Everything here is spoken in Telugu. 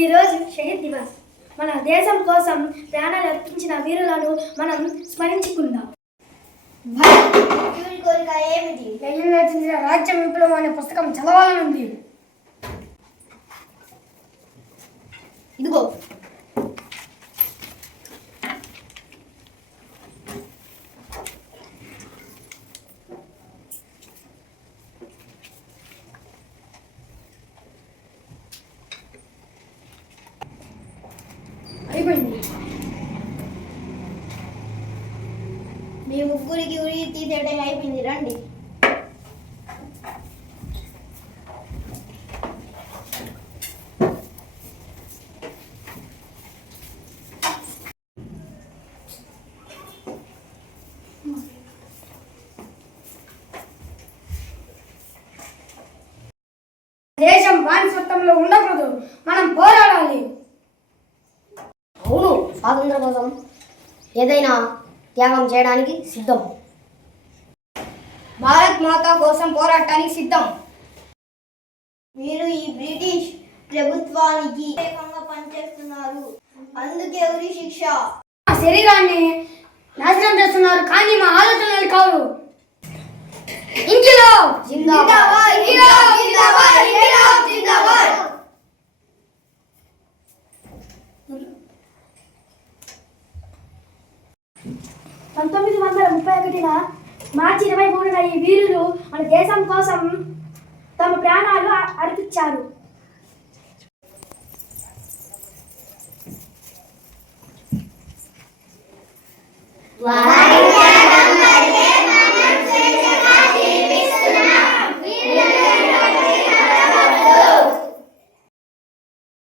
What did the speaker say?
ఈరోజు షహీద్ దివస్. మన దేశం కోసం ప్రాణాలు అర్పించిన వీరులను మనం స్మరించుకుందాం. కోరిక ఏమిటి? చెందిన రాజ్యం విప్లవం అనే పుస్తకం చదవాలనుంది. ఇదిగో అయిపోయింది. మీ ముగ్గురికి ఉరి తీసేయడం అయిపోయింది. రండి. దేశం బానిసత్వంలో ఉండకూడదు. మనం పోరాడాలి. అవును, స్వాతంత్రం కోసం ఏదైనా త్యాగం చేయడానికి సిద్ధం. భారత్ మాత కోసం పోరాటానికి సిద్ధం. మీరు ఈ బ్రిటిష్ ప్రభుత్వానికి వ్యతిరేకంగా పనిచేస్తున్నారు. అందుకే ఉరి శిక్ష. మా శరీరాన్ని నాశనం చేస్తున్నారు, కానీ మా ఆలోచనలు కావు. ఇంకిలాబ్ జిందాబాద్, ఇంకిలాబ్ జిందాబాద్, ఇంకిలాబ్ జిందాబాద్. 1931 మార్చి 23న ఈ వీరులు మన దేశం కోసం తమ ప్రాణాలు అర్పించారు. వాహ్